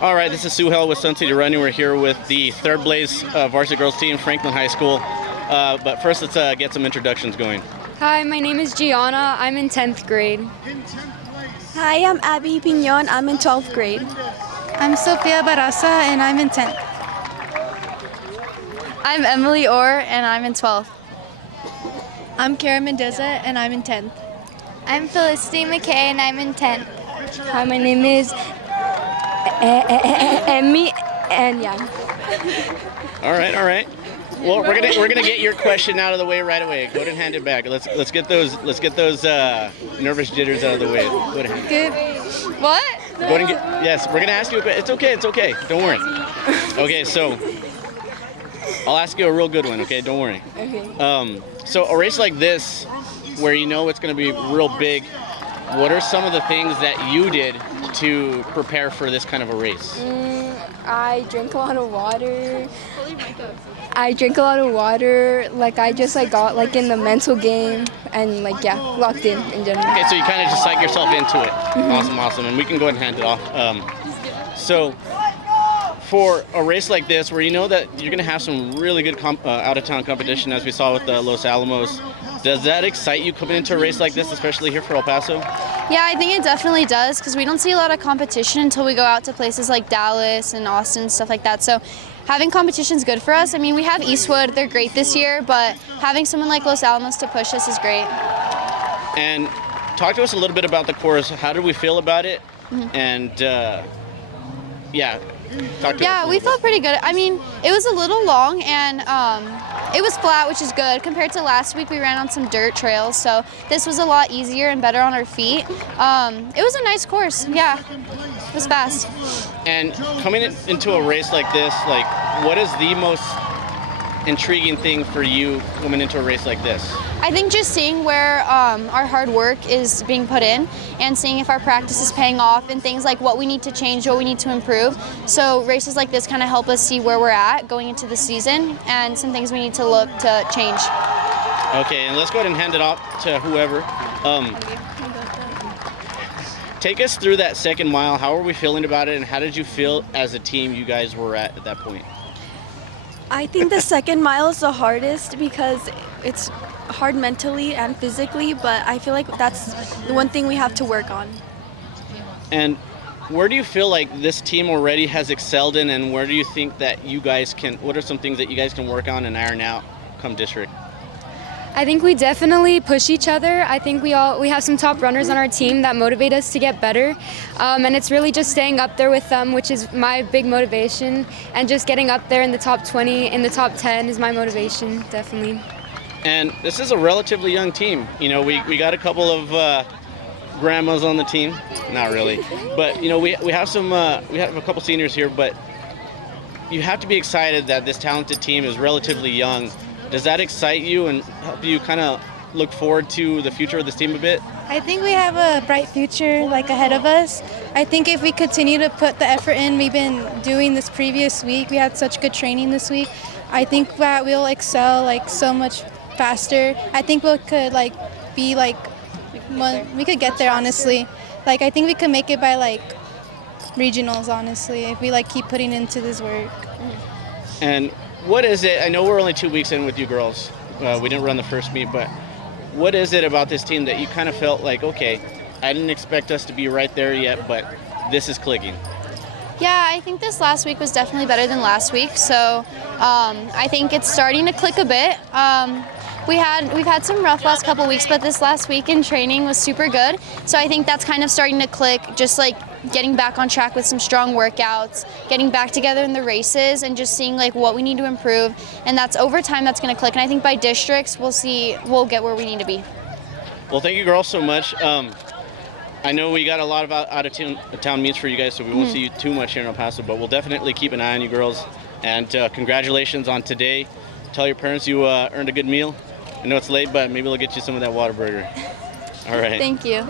All right, this is Suhel with Sun City Running. We're here with the third place varsity girls team, Franklin High School. But first, let's get some introductions going. Hi, my name is Gianna. I'm in 10th grade. Hi, I'm Abby Pignon. I'm in 12th grade. I'm Sofia Barasa, and I'm in 10th. I'm Emily Orr, and I'm in 12th. I'm Kara Mendoza, and I'm in 10th. I'm Felicity McKay, and I'm in 10th. Hi, my name is Emmy, and yeah. All right. Well, we're gonna get your question out of the way right away. Go ahead and hand it back. Let's get those nervous jitters out of the way. Go ahead. Good. What? Go ahead and yes, we're gonna ask you. It's okay. Don't worry. Okay, so I'll ask you a real good one. Okay, don't worry. Okay. So a race like this, where you know it's gonna be real big, what are some of the things that you did to prepare for this kind of a race? I drank a lot of water. Like I just got in the mental game and locked in general. Okay, so you kind of just psych yourself into it. Mm-hmm. Awesome. And we can go ahead and hand it off. So for a race like this, where you know that you're going to have some really good out-of-town competition, as we saw with Los Alamos, does that excite you coming into a race like this, especially here for El Paso? Yeah, I think it definitely does, because we don't see a lot of competition until we go out to places like Dallas and Austin, stuff like that. So having competition is good for us. I mean, we have Eastwood, they're great this year, but having someone like Los Alamos to push us is great. And talk to us a little bit about the course. How did we feel about it? Mm-hmm. And talk to us. We felt pretty good. I mean, it was a little long, and it was flat, which is good. Compared to last week, we ran on some dirt trails, so this was a lot easier and better on our feet. It was a nice course. Yeah, it was fast. And coming into a race like this, what is the most intriguing thing for you coming into a race like this? I think just seeing where our hard work is being put in and seeing if our practice is paying off and things like what we need to change, what we need to improve. So races like this kind of help us see where we're at going into the season and some things we need to look to change. Okay, and let's go ahead and hand it off to whoever. Take us through that second mile. How are we feeling about it, and how did you feel as a team you guys were at that point? I think the second mile is the hardest because it's hard mentally and physically, but I feel like that's the one thing we have to work on. And where do you feel like this team already has excelled in, and where do you think that you guys what are some things that you guys can work on and iron out come district? I think we definitely push each other. I think we have some top runners on our team that motivate us to get better. And it's really just staying up there with them, which is my big motivation. And just getting up there in the top 20, in the top 10 is my motivation, definitely. And this is a relatively young team. You know, we got a couple of grandmas on the team. Not really. But, you know, we have we have a couple seniors here, but you have to be excited that this talented team is relatively young. Does that excite you and help you kind of look forward to the future of this team a bit? I think we have a bright future ahead of us. I think if we continue to put the effort in we've been doing this previous week, we had such good training this week, I think that we'll excel so much faster. I think we could we could get there, honestly. I think we could make it by regionals, honestly, if we keep putting into this work. And what is it? I know we're only 2 weeks in with you girls. We didn't run the first meet, but what is it about this team that you kind of felt okay, I didn't expect us to be right there yet, but this is clicking? Yeah, I think this last week was definitely better than last week. So I think it's starting to click a bit. We've had some rough last couple weeks, but this last week in training was super good. So I think that's kind of starting to click, just getting back on track with some strong workouts, getting back together in the races, and just seeing what we need to improve. And that's over time that's going to click. And I think by districts we'll get where we need to be. Well, thank you girls so much. I know we got a lot of out-of-town meets for you guys, so we won't see you too much here in El Paso, but we'll definitely keep an eye on you girls. And congratulations on today. Tell your parents you earned a good meal. I know it's late, but maybe we'll get you some of that Whataburger. All right. Thank you.